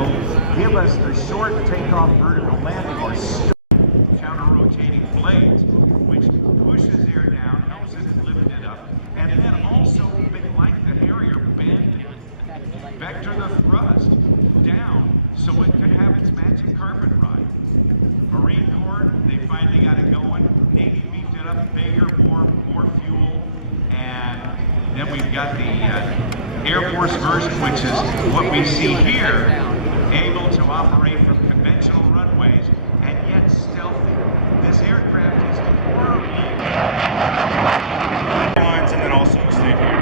will give us the short takeoff vertical landing or counter-rotating blades, which pushes air down, helps it lift it up, and then also, like the Harrier, bend vector the thrust down so it could have its magic carpet ride. Marine Corps, they finally got it going. Navy beefed it up, bigger, more fuel, and then we've got the Air Force version, which is what we see here, able to operate from conventional runways and yet stealthy. This aircraft is horribly lines and then also stay here.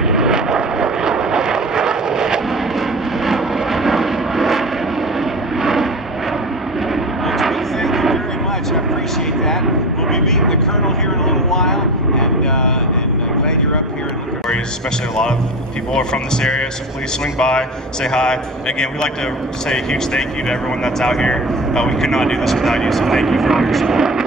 Thank you very much. I appreciate that. We'll be meeting the Colonel here in a little while, and glad you're up here. Especially a lot of people are from this area, so please swing by, say hi. And again, we'd like to say a huge thank you to everyone that's out here. We could not do this without you, so thank you for all your support.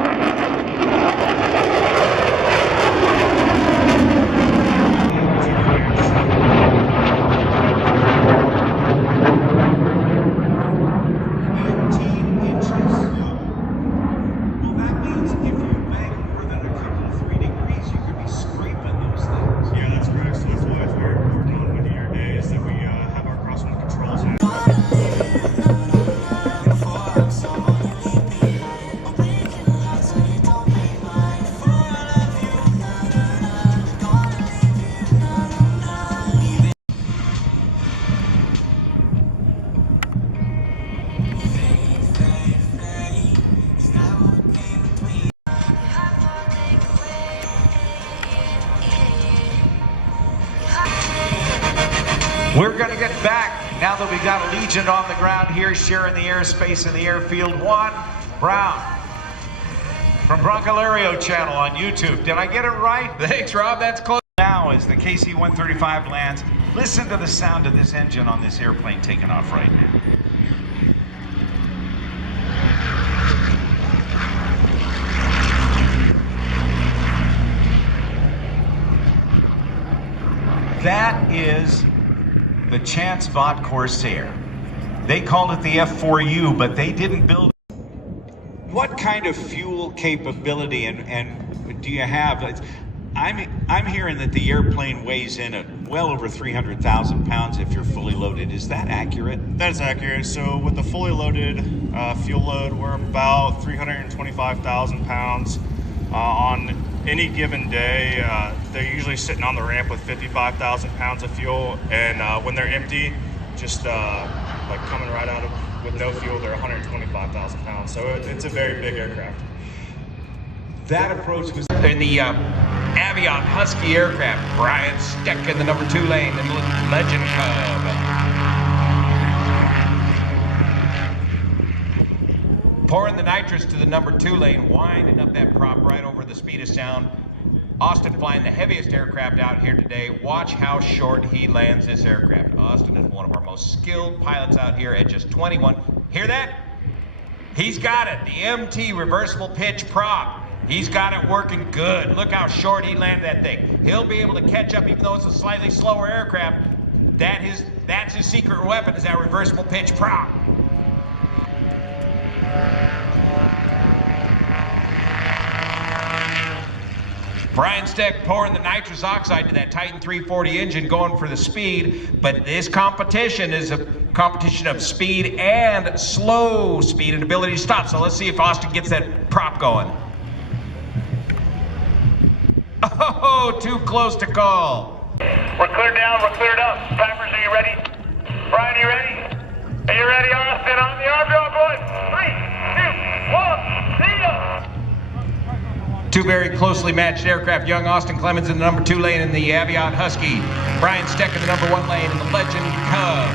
We're going to get back now that we got a Legion on the ground here, sharing the airspace in the airfield. Juan Brown from Broncolario channel on YouTube. Did I get it right? Thanks, Rob. That's close. Now, as the KC-135 lands, listen to the sound of this engine on this airplane taking off right now. That is the Chance Vought Corsair. They called it the F4U, but they didn't build it. What kind of fuel capability and do you have? I'm hearing that the airplane weighs in at well over 300,000 pounds if you're fully loaded. Is that accurate? That is accurate. So with the fully loaded fuel load, we're about 325,000 pounds. On any given day, they're usually sitting on the ramp with 55,000 pounds of fuel, and when they're empty, just like coming right out of with no fuel, they're 125,000 pounds. So it's a very big aircraft. That approach was In the Avion Husky aircraft, Brian Steck in the number 2 lane in the Legend Cub. Pouring the nitrous to the number 2 lane, winding up that prop right over the speed of sound. Austin flying the heaviest aircraft out here today. Watch how short he lands this aircraft. Austin is one of our most skilled pilots out here at just 21. Hear that? He's got it, the MT reversible pitch prop. He's got it working good. Look how short he landed that thing. He'll be able to catch up even though it's a slightly slower aircraft. That's his secret weapon, is that reversible pitch prop. Brian Steck pouring the nitrous oxide to that Titan 340 engine, going for the speed, but this competition is a competition of speed and slow speed and ability to stop. So let's see if Austin gets that prop going. Oh, too close to call. We're cleared down, we're cleared up. Timers, are you ready? Brian, are you ready? Are you ready, Austin? On the arm draw, boys. 3, 2, 1, see ya! Two very closely matched aircraft. Young Austin Clemens in the number 2 lane in the Avion Husky. Brian Steck in the number 1 lane in the Legend Cub.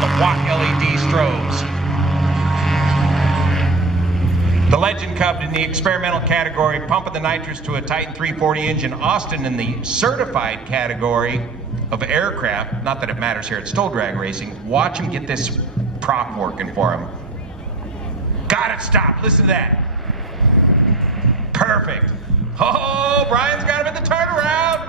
The Watt LED strobes. The Legend Cub in the experimental category, pumping the nitrous to a Titan 340 engine. Austin in the certified category of aircraft. Not that it matters here at Stoll Drag Racing. Watch him get this prop working for him. Got it, stop, listen to that. Perfect. Oh, Brian's got him in the turnaround.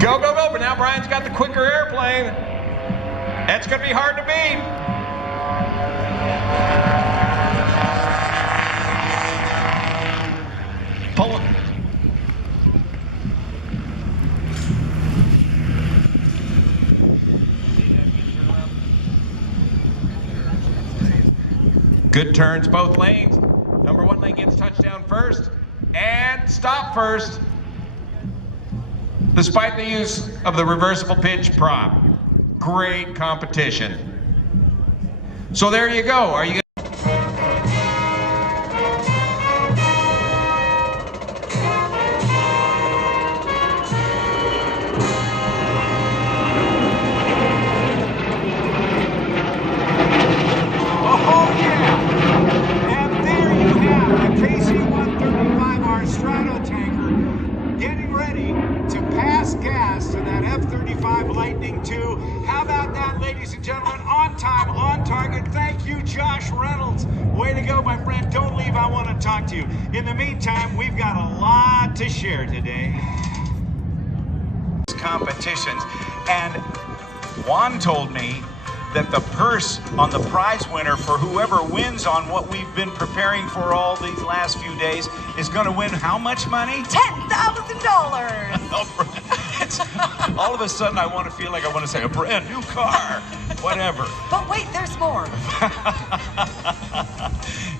Go, go, go, but now Brian's got the quicker airplane. That's going to be hard to beat. Pull it. Good turns both lanes. Number 1 lane gets touchdown first and stop first, despite the use of the reversible pitch prop. Great competition. So there you go. Are you Oh, yeah! And there you have the KC-135R Stratotanker getting ready to pass gas to that F-35 Lightning II. How about that, ladies and gentlemen? On time, on target. Thank you, Josh Reynolds. Way to go, my friend. Don't leave. I want to talk to you. In the meantime, we've got a lot to share today. Competitions. And Juan told me that the purse on the prize winner for whoever wins on what we've been preparing for all these last few days is going to win how much money? $10,000. All of a sudden I want to feel like I want to say a brand new car, whatever. But wait, there's more.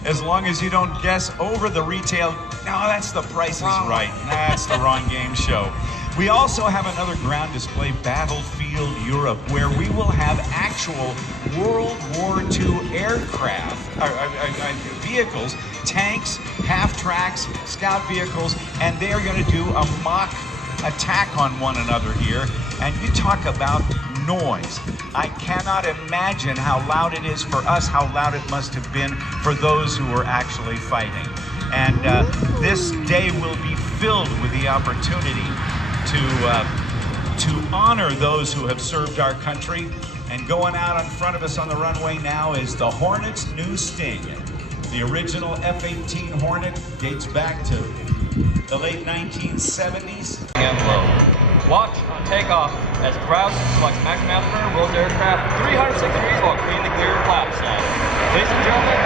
As long as you don't guess over the retail, no, that's the Price is Right. That's the wrong game show. We also have another ground display, Battlefield Europe, where we will have actual World War II aircraft, vehicles, tanks, half-tracks, scout vehicles, and they're going to do a mock attack on one another here. And you talk about noise. I cannot imagine how loud it is for us, how loud it must have been for those who were actually fighting. And this day will be filled with the opportunity to honor those who have served our country. And going out in front of us on the runway now is the Hornet's new Sting. The original F-18 Hornet dates back to the late 1970s. And low. Watch on takeoff as Kraus selects Max Matherin and rolls aircraft 360 degrees while cleaning the clear flap side. Ladies and gentlemen,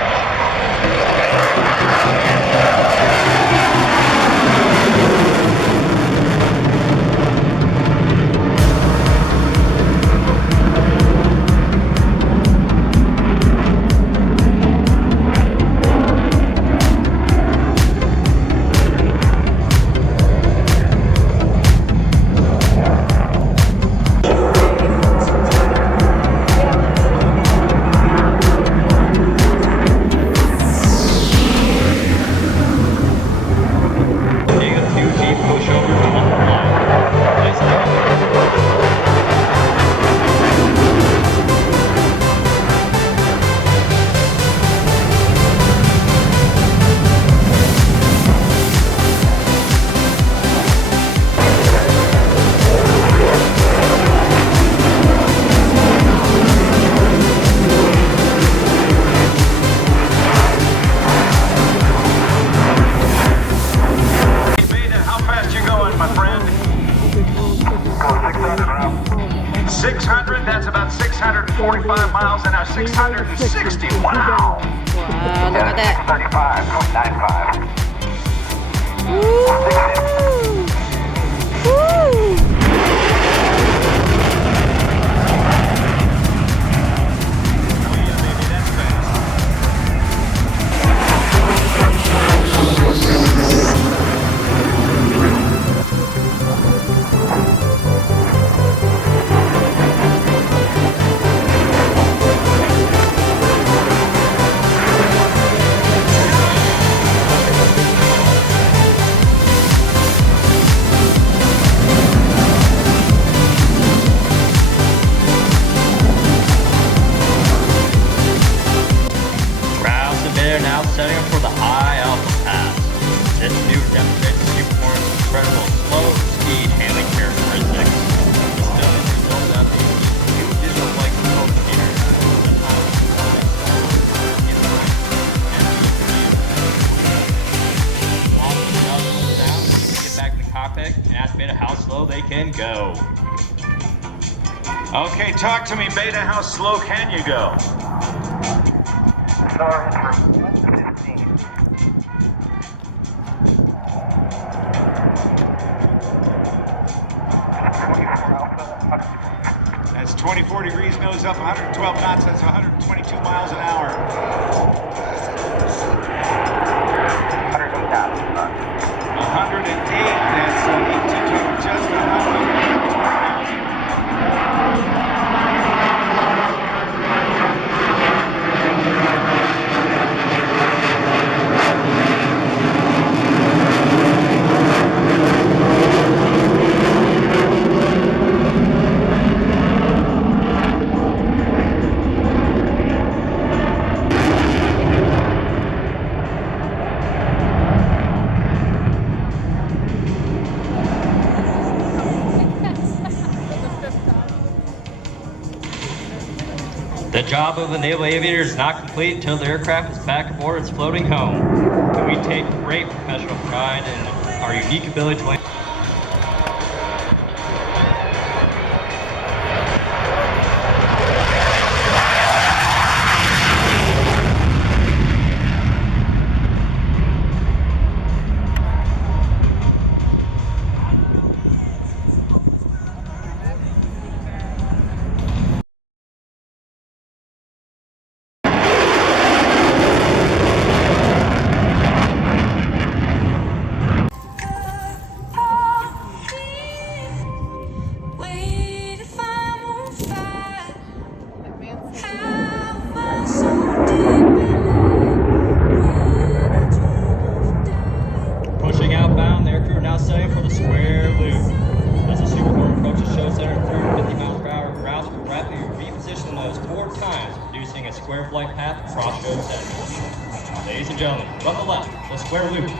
that's about 645 miles an hour, 660, wow! Wow, look at that. 35.95. Woo! Woo! Now setting up for the high alpha pass. This new demonstrates the Superhornet's incredible slow speed handling characteristics. The still is result of the two digital flight control computers. Get back in the cockpit and activate how slow they can go. Okay, talk to me, Beta. How slow can you go? That's 24 degrees nose up, 112 knots, that's 122 miles an hour. 108, that's just 100. The job of the naval aviator is not complete until the aircraft is back aboard its floating home. And we take great professional pride in our unique ability to land. Pushing outbound, the aircrew are now setting for the square loop. As the Super Hornet approaches show center at 350 miles per hour, routes will rapidly reposition the nose 4 times, producing a square flight path across show center. Ladies and gentlemen, from the left, the square loop.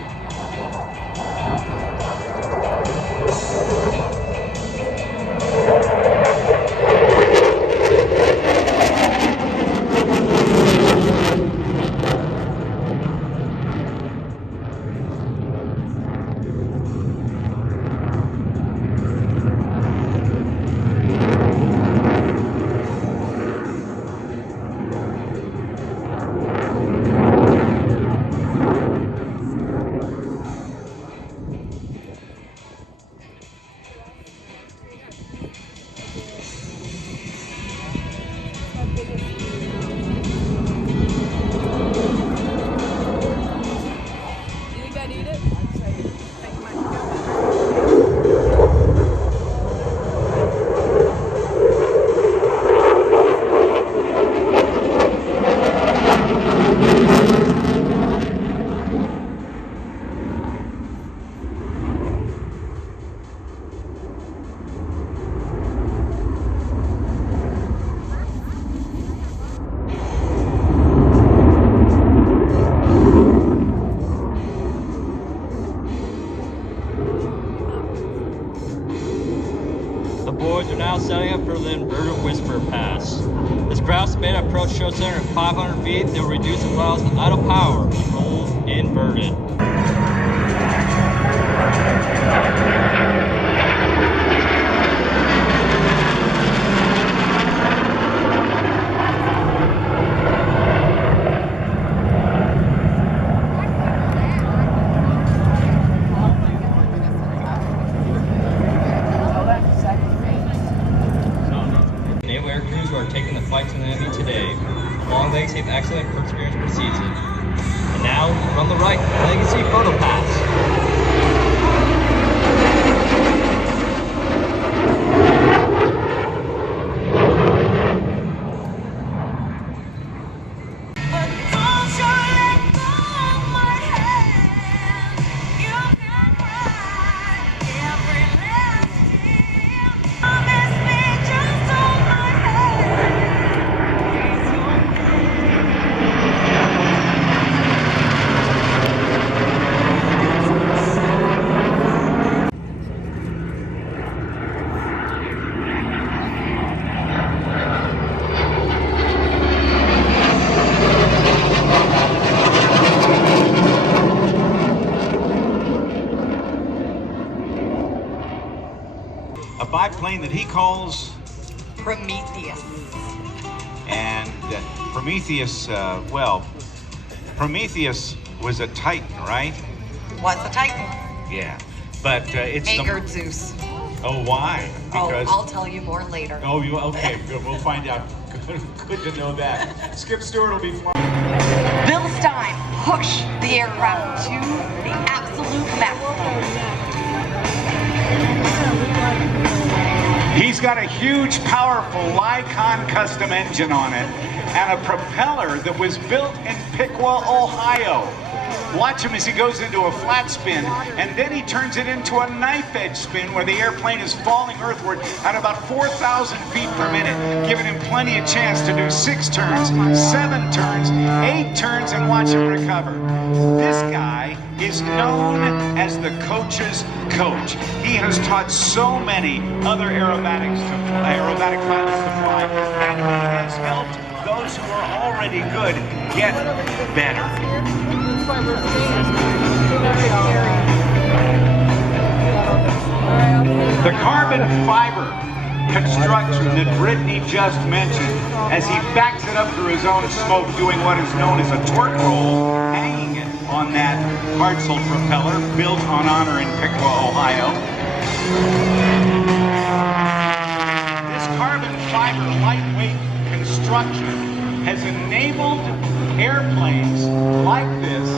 The boys are now setting up for the inverted whisper pass. This craft's made to approach show center at 500 feet. They'll reduce the throttles to idle power. Controls inverted. Naval air crews who are taking the fight to the enemy today. Long legs have excellent perseverance precedes it. And now, from the right, Legacy Photo Pass. A biplane that he calls Prometheus. And Prometheus, Prometheus was a Titan, right? Was a Titan. Yeah. But it's Angered Zeus. Oh, why? Because... I'll tell you more later. Oh, you okay? Good. We'll find out. Good to know that. Skip Stewart will be flying. Bill Stein pushed the aircraft to the absolute maximum. He's got a huge, powerful Lycon custom engine on it and a propeller that was built in Piqua, Ohio. Watch him as he goes into a flat spin, and then he turns it into a knife edge spin where the airplane is falling earthward at about 4,000 feet per minute, giving him plenty of chance to do 6 turns, 7 turns, 8 turns, and watch him recover. This guy is known as the coach's coach. He has taught so many other aerobatic pilots to fly, and he has helped those who are already good get better. The carbon fiber construction that Brittany just mentioned, as he backs it up through his own smoke, doing what is known as a torque roll, hanging it on that Hartzell propeller built on honor in Piqua, Ohio. This carbon fiber lightweight construction has enabled airplanes like this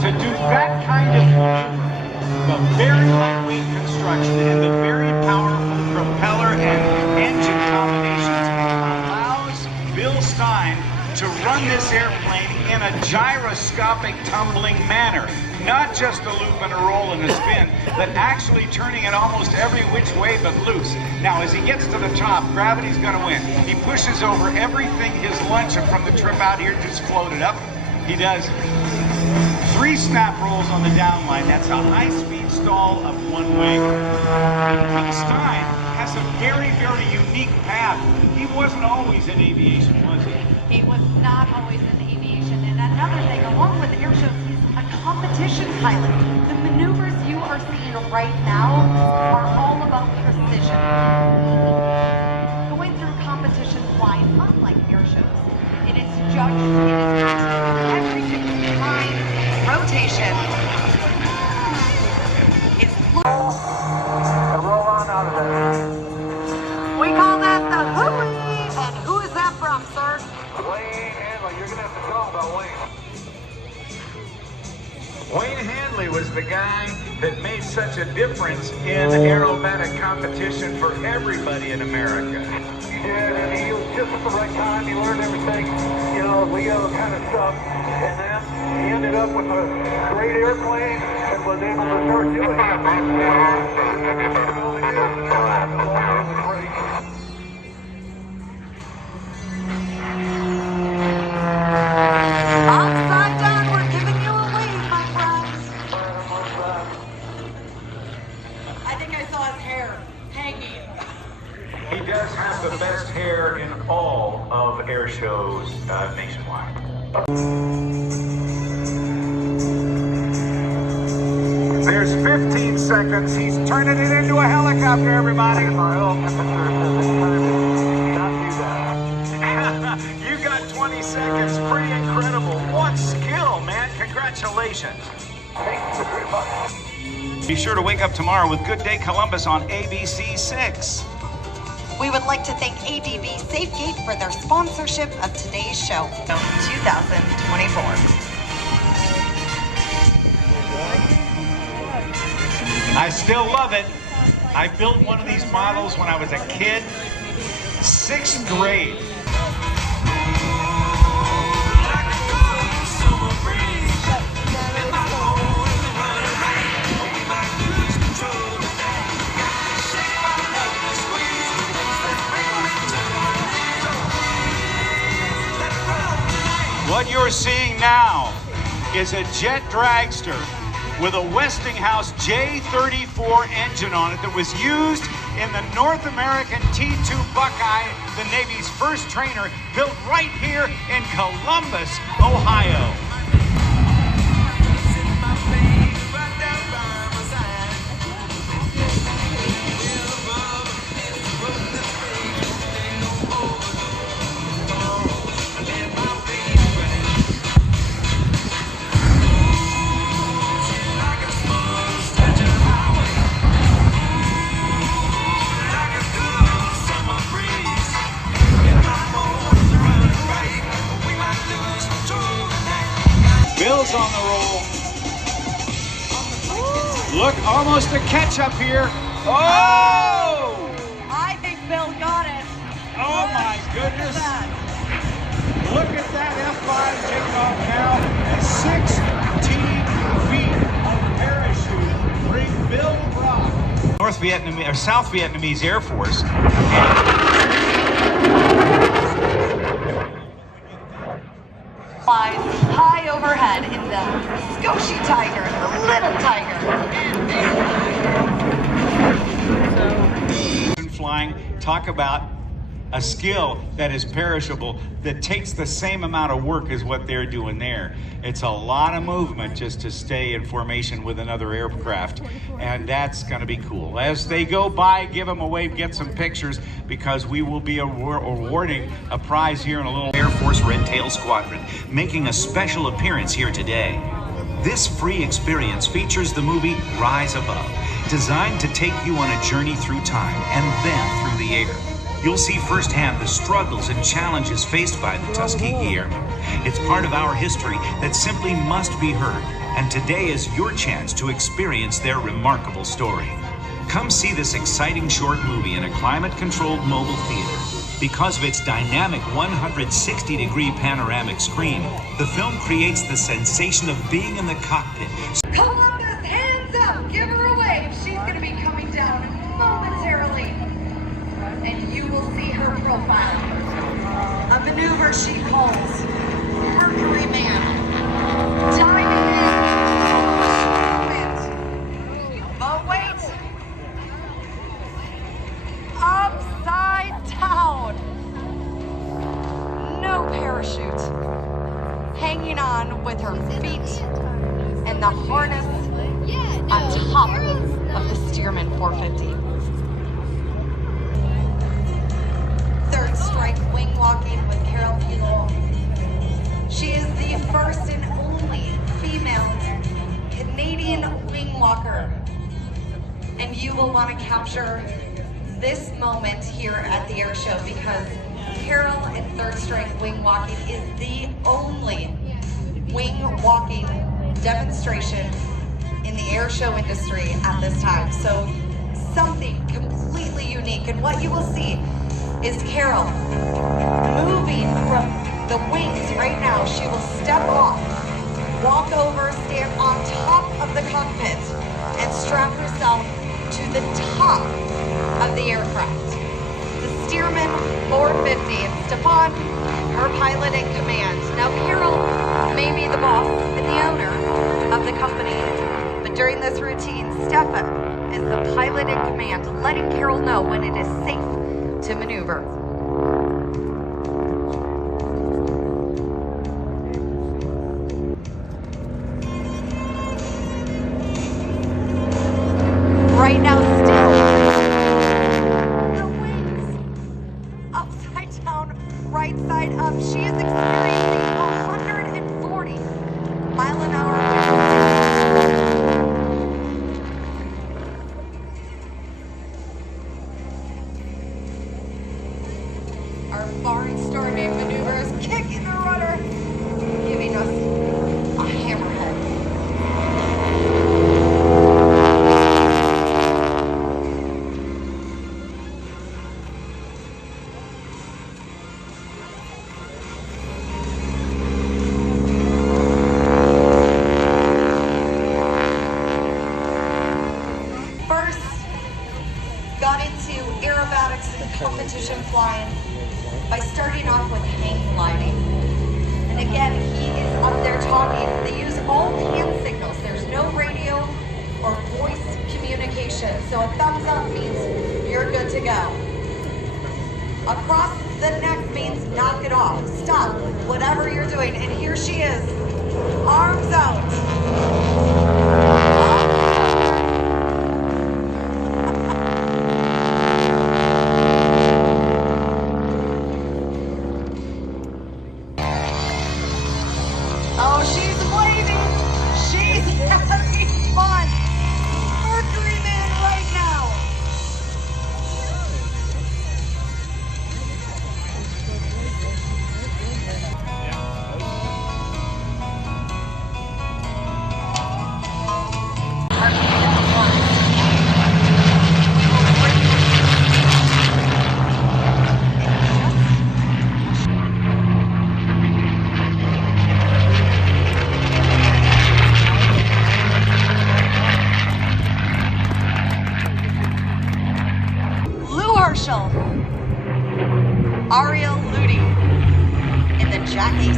to do that kind of maneuver. The very lightweight construction and the very powerful propeller and engine combinations allows Bill Stein to run this airplane in a gyroscopic tumbling manner. Not just a loop and a roll and a spin, but actually turning it almost every which way but loose. Now, as he gets to the top, gravity's gonna win. He pushes over everything. His lunch from the trip out here just floated up. He does 3 snap rolls on the downline. That's a high-speed stall of 1 wing. Bill Stein has a very, very unique path. He wasn't always in aviation, was he? He was not always in aviation. And another thing, along with air shows, he's a competition pilot. The maneuvers you are seeing right now are all about precision. Going through competition flying, unlike air shows, it is judged, it is every single time, rotation is Roll on out of there. We call that the hooey. And who is that from, sir? Wayne Handley, you're gonna have to tell about Wayne. Wayne Handley was the guy that made such a difference in aerobatic competition for everybody in America. He did, and he was just at the right time. He learned everything, you know, Leo kind of stuff. And then he ended up with a great airplane and was able to start doing it. Upside down, we're giving you a wave, my friends. I think I saw his hair hanging. He does have the best hair in all of air shows nationwide. There's 15 seconds. He's turning it into a helicopter, everybody. You got 20 seconds. Pretty incredible. What skill, man. Congratulations. Be sure to wake up tomorrow with Good Day Columbus on ABC 6. We would like to thank ADB SafeGate for their sponsorship of today's show, 2024. I still love it. I built one of these models when I was a kid, 6th grade. What you're seeing now is a jet dragster with a Westinghouse J34 engine on it that was used in the North American T-2 Buckeye, the Navy's first trainer, built right here in Columbus, Ohio. Bill's on the roll. Look, almost a catch-up here. Oh! I think Bill got it. Oh my goodness. Look at that F5 takeoff now at 16 feet of parachute. Bring Bill Brock. South Vietnamese Air Force. Flies high overhead in the Scotia Tiger, the little tiger. Flying, talk about a skill that is perishable, that takes the same amount of work as what they're doing there. It's a lot of movement just to stay in formation with another aircraft, and that's going to be cool. As they go by, give them a wave, get some pictures, because we will be awarding a prize here in a little. Air Force Red Tail Squadron making a special appearance here today. This free experience features the movie Rise Above, designed to take you on a journey through time and then through the air. You'll see firsthand the struggles and challenges faced by the Tuskegee Airmen. It's part of our history that simply must be heard, and today is your chance to experience their remarkable story. Come see this exciting short movie in a climate-controlled mobile theater. Because of its dynamic 160-degree panoramic screen, the film creates the sensation of being in the cockpit. Columbus, hands up! Give her a wave. She's going to be coming down momentarily. And you will see her profile. A maneuver she calls Mercury Man. Diving in. But wait. Upside down. No parachute. Hanging on with her feet and the harness on top of the Stearman 450. Third strike wing walking with Carol Pilot. She is the first and only female Canadian wing walker. And you will want to capture this moment here at the air show, because Carol in third strike wing walking is the only wing walking demonstration in the air show industry at this time. So something completely unique. And what you will see is Carol moving from the wings right now. She will step off, walk over, stand on top of the cockpit, and strap herself to the top of the aircraft. The Stearman 450, and Stefan, her pilot in command. Now Carol may be the boss and the owner of the company, but during this routine, Stefan is the pilot in command, letting Carol know when it is safe to maneuver. Right now, still the wings upside down, right side up. She is experiencing 140 mile an hour wind. Our foreign starman maneuvers, kicking the rudder, giving us a hammerhead. First, got into aerobatics competition flying by starting off with hang gliding. And again, he is up there talking. They use all hand signals. There's no radio or voice communication. So a thumbs up means you're good to go. Across the neck means knock it off. Stop whatever you're doing. And here she is, arms out. Oh, she's waving. She's having fun. Mercury Man right now. Jack Aces.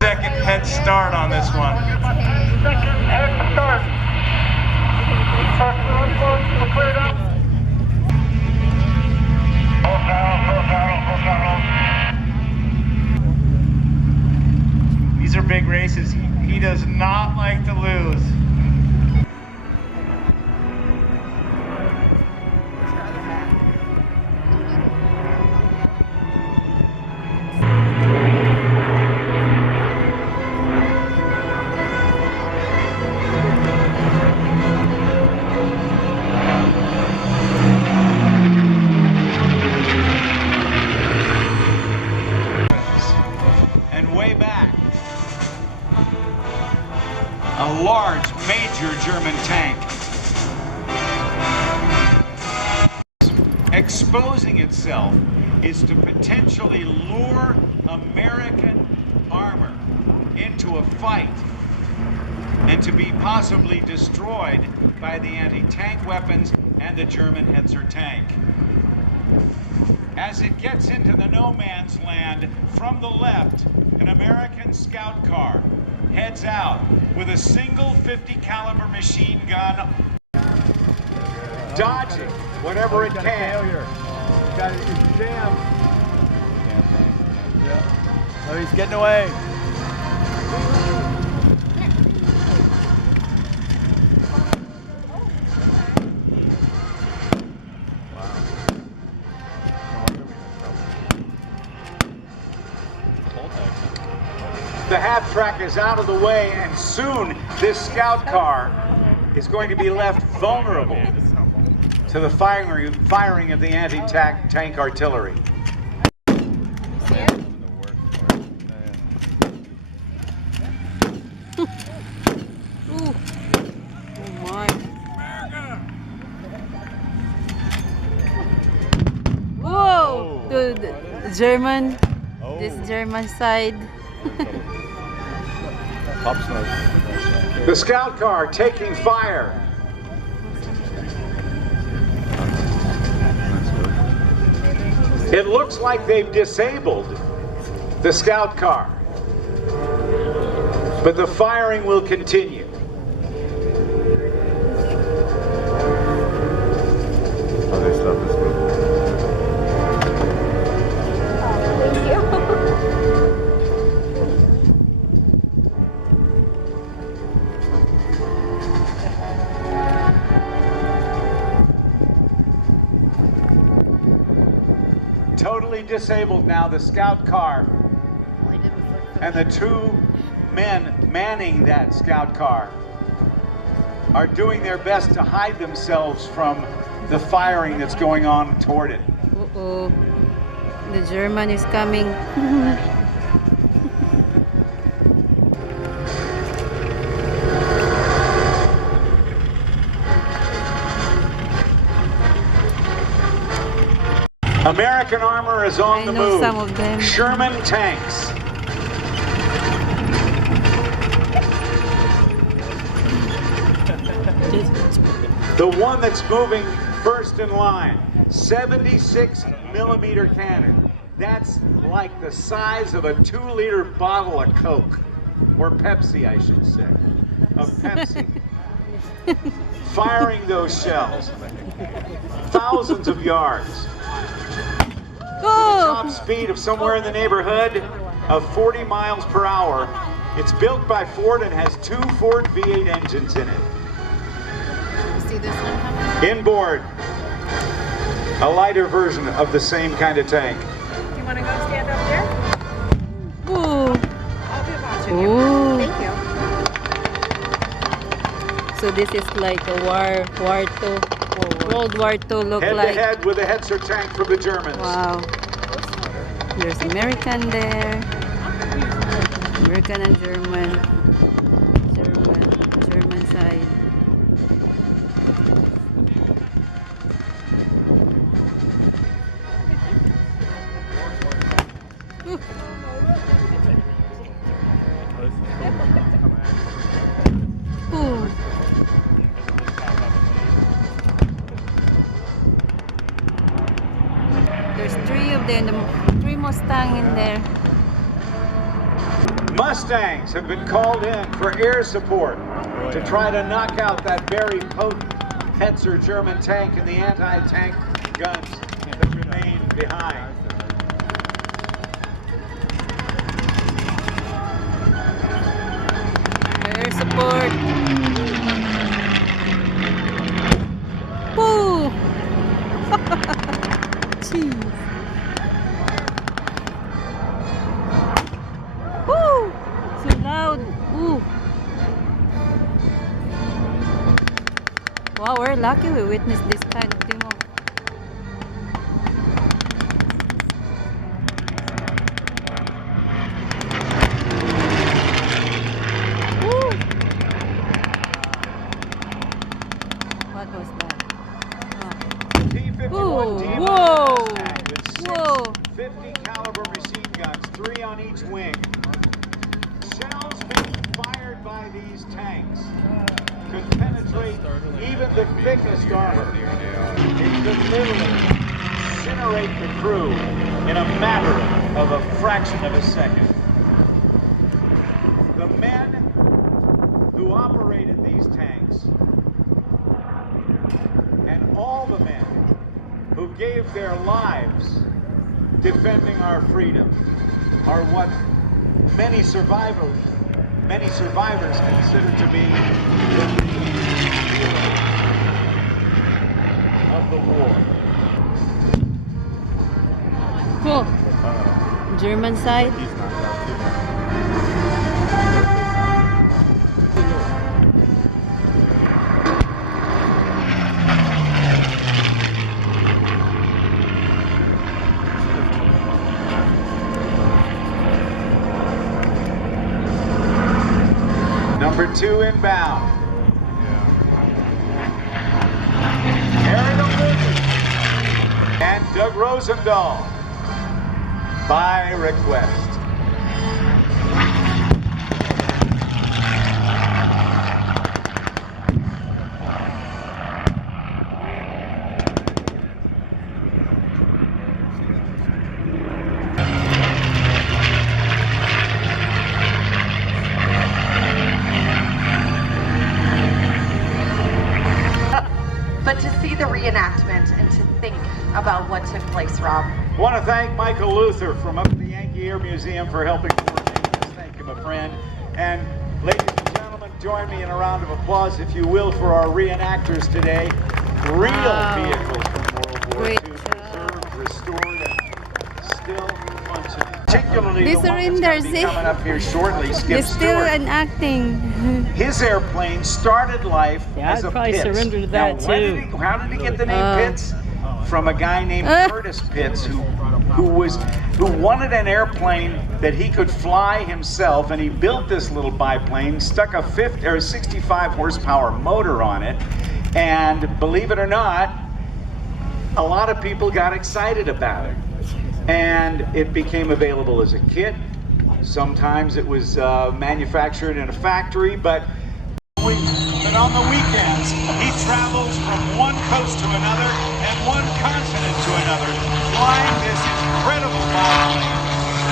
Second head start on this one. Second head start. We'll clear it up. Full throttle. These are big races. He does not like to lose. And way back, a large, major German tank exposing itself is to potentially lure American armor into a fight and to be possibly destroyed by the anti-tank weapons and the German Hetzer tank. As it gets into the no man's land, from the left, an American scout car heads out with a single 50 caliber machine gun, dodging whatever it can. Got it jammed. Oh, he's getting away. The half track is out of the way, and soon this scout car is going to be left vulnerable to the firing of the anti-tank artillery. Ooh. Oh my. Whoa! The German. This German side. The scout car taking fire. It looks like they've disabled the scout car, but the firing will continue. Totally disabled now, the scout car, and the two men manning that scout car are doing their best to hide themselves from the firing that's going on toward it. Uh-oh. The German is coming. American armor is on the move. Some of them. Sherman tanks. The one that's moving first in line, 76 millimeter cannon. That's like the size of a 2-liter bottle of Coke, or Pepsi, I should say, of Pepsi. Firing those shells, thousands of yards. Top speed of somewhere in the neighborhood of 40 miles per hour. It's built by Ford and has 2 Ford V8 engines in it. See this one coming? Inboard, a lighter version of the same kind of tank. You want to go stand up there? Ooh. I'll be watching you. Ooh. Thank you. So this is like a World War II look Head like. to head with a Hetzer tank from the Germans. Wow. There's American there. American and German. German side. there, the 3 Mustang in there. Mustangs have been called in for air support to try to knock out that very potent Hetzer German tank and the anti-tank guns that remain behind. Air support. Woo! Jeez. Woo! So loud. Ooh. Wow, we're lucky we witnessed this kind of demo. Woo! What was that? T-51 Ooh, Demon whoa! Mustang with 6 Whoa! 50 caliber machine guns, 3 on each wing. Shells being fired by these tanks could penetrate even the thickest armor. It could literally incinerate the crew in a matter of a fraction of a second. The men who operated these tanks and all the men who gave their lives defending our freedom are what many survivors consider to be the heroes of the war. Cool. German side. Number 2 inbound. Aerial movement. And Doug Rosendahl by request. But to see the reenactment and to think about what took place, Rob. I want to thank Michael Luther from up at the Yankee Air Museum for helping coordinate this. Thank you, my friend. And ladies and gentlemen, join me in a round of applause, if you will, for our reenactors today. Real vehicles from World War II, preserved, restored, and still functioning. Particularly They the one that's surrender, going to be see? coming up here shortly, Skip They're still Stewart. enacting. His airplane started life as a probably Pitts. surrender to Now, that, where too. did how did he get the name Pitts? From a guy named Curtis Pitts, who wanted an airplane that he could fly himself, and he built this little biplane, stuck a 65 horsepower motor on it, and believe it or not, a lot of people got excited about it, and it became available as a kit. Sometimes it was manufactured in a factory, but on the weekends, he travels from one coast to another and one continent to another, flying this incredible biplane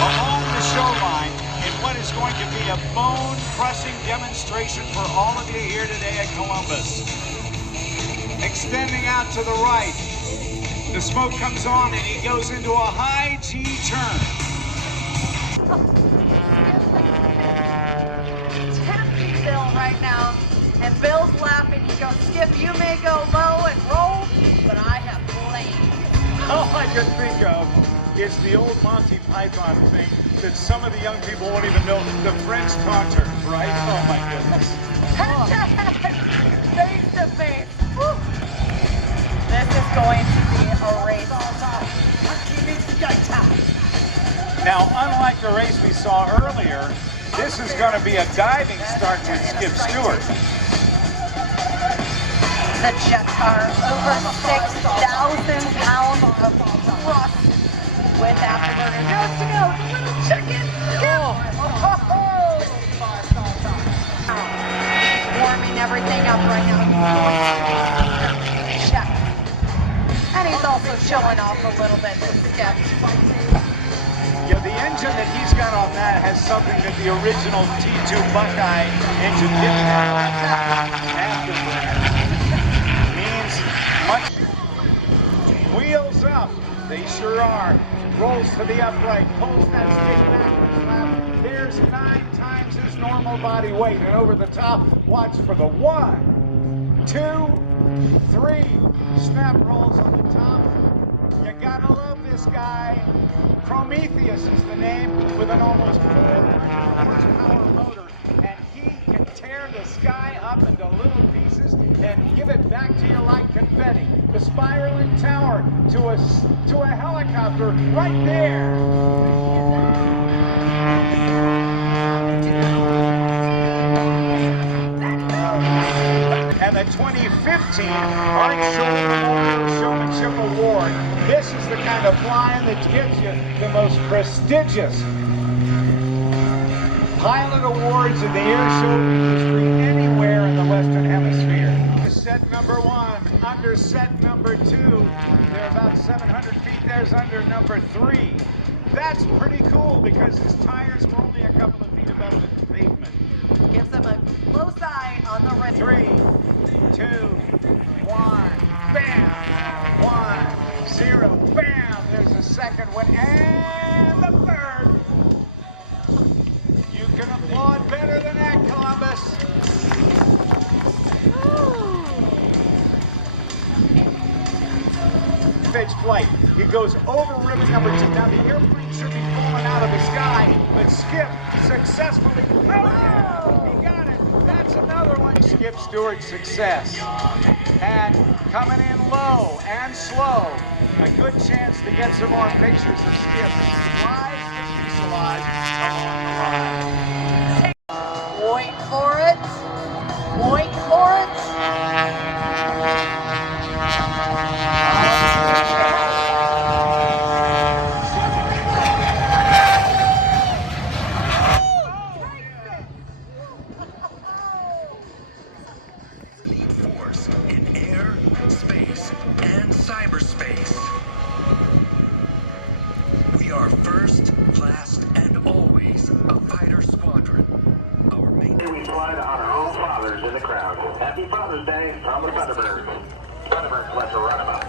along the shoreline in what is going to be a bone-crushing demonstration for all of you here today at Columbus. Extending out to the right, the smoke comes on and he goes into a high G turn. Tempting Bill right now. And Bill's laughing. He goes, Skip, you may go low and roll, but I have planes. All I can think of is the old Monty Python thing that some of the young people won't even know, the French Taunters, right? Oh my goodness. Face to face. Woo. This is going to be a race. Now, unlike the race we saw earlier, this is going to be a diving start with Skip Stewart. The jets are over 6,000 pounds of thrust with afterburner. Nose to nose, a little chicken. Warming everything up right now. Check. And he's also showing off a little bit to Skip. Yeah, the engine that he's got on that has something that the original T2 Buckeye engine didn't have. Afterburner means much. Wheels up, they sure are. Rolls to the upright, pulls that stick backwards. There's 9 times his normal body weight, and over the top, watch for the 1, 2, 3. Snap rolls on the top. You gotta love this guy. Prometheus is the name, with an almost 400 horsepower motor, and he can tear the sky up into little pieces and give it back to you like confetti. The spiraling tower to a helicopter right there. And the 2015 Art Scholl Memorial Showmanship Award. This is the kind of flying that gives you the most prestigious pilot awards in the air show industry anywhere in the Western Hemisphere. Set number 1, under set number 2. They're about 700 feet. There's under number 3. That's pretty cool because his tires were only a couple of feet above the pavement. Gives him a close eye on the rim. 3, 2, 1, bam! 1, 0, bam! There's a second one, and the third. You can applaud better than that, Columbus. Stage flight. It goes over ribbon number 2. Now the airplane should be falling out of the sky, but Skip successfully. Oh yeah, he got it. That's another one. Skip Stewart's success. And coming in low and slow. A good chance to get some more pictures of Skip. Flies the fuselage along the line. Wait for it. Wait for it. Cyberspace. We are first, last, and always a fighter squadron. Our main. Here we fly to honor all fathers in the crowd. Happy Father's Day from the Thunderbirds. Thunderbirds, let's run them up.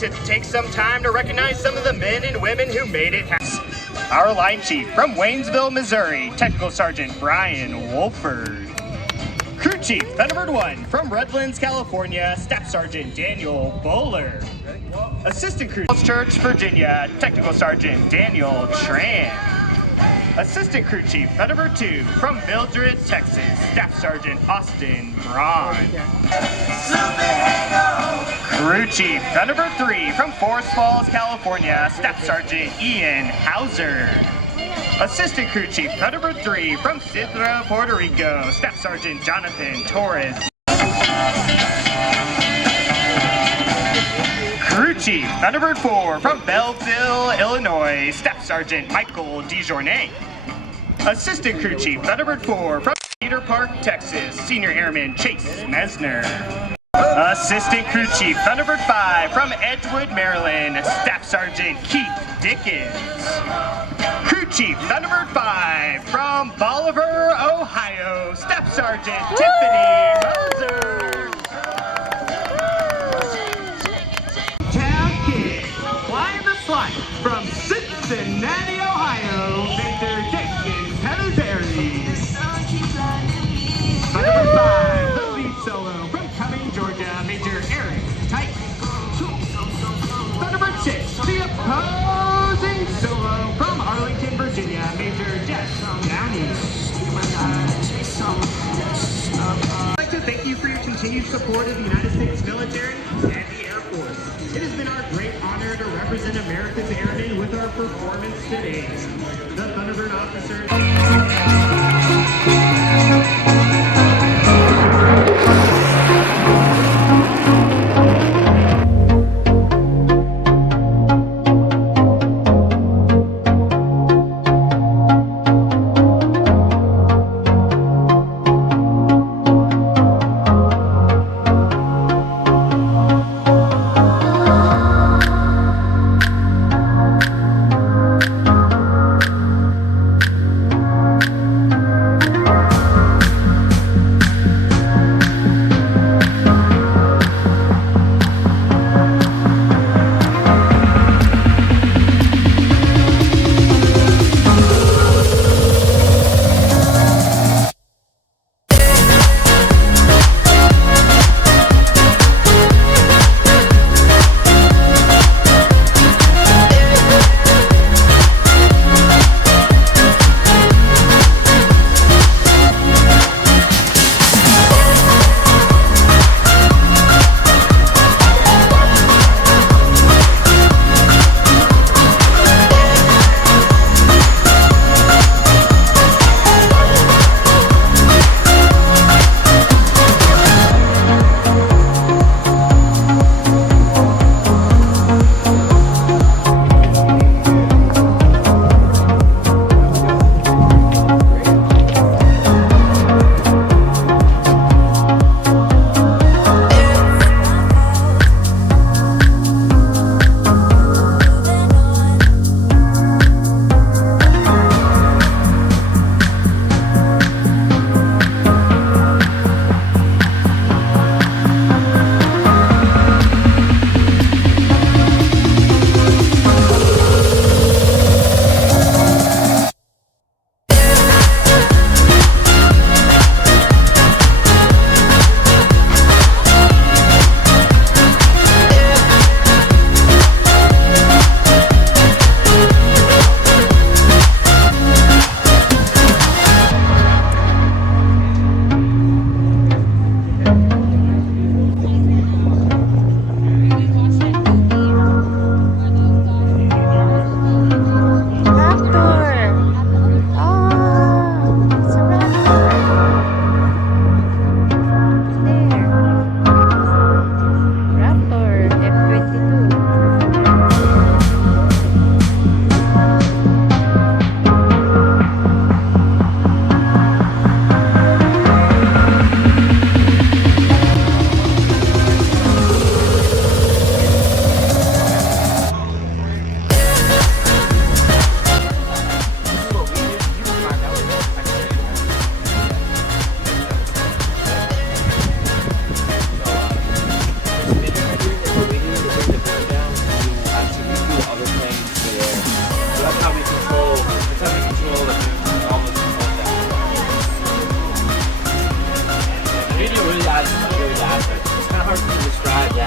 to take some time to recognize some of the men and women who made it happen. Our line chief from Waynesville, Missouri, Technical Sergeant Brian Wolford. Crew Chief, Thunderbird 1 from Redlands, California, Staff Sergeant Daniel Bowler. Assistant Crew Church, Virginia, Technical Sergeant Daniel Tran. Assistant Crew Chief, Thunderbird 2 from Mildred, Texas, Staff Sergeant Austin Braun. Crew Chief, Thunderbird 3 from Forest Falls, California, Staff Sergeant Ian Hauser. Assistant Crew Chief, Thunderbird 3 from Sidra, Puerto Rico, Staff Sergeant Jonathan Torres. Crew Chief, Thunderbird 4 from Belleville, Illinois, Staff Sergeant Michael DeJournay. Assistant Crew Chief, Thunderbird 4 from Cedar Park, Texas, Senior Airman Chase Mesner. Assistant Crew Chief, Thunderbird 5 from Edgewood, Maryland, Staff Sergeant Keith Dickens. Crew Chief, Thunderbird 5 from Bolivar, Ohio, Staff Sergeant Tiffany Moser. Town Kid, flying the flight from Cincinnati, Ohio, Victor Jenkins Pelizari. Thunderbird 5, the lead solo from Cumming, Georgia, Major Eric Tight. Thunderbird 6, the opposing solo from Arlington, Virginia, Major Jeff Downey. I'd like to thank you for your continued support of the United States military and the Air Force. It has been our great honor to represent America's airmen with our performance today. The Thunderbird officers.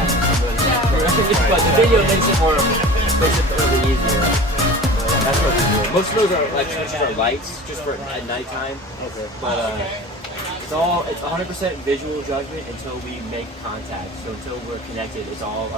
that. But the video makes it a little bit easier. That's what we do. Most of those are like switches are lights, just for at nighttime. Okay. But it's 100% visual judgment until we make contact. So until we're connected, it's all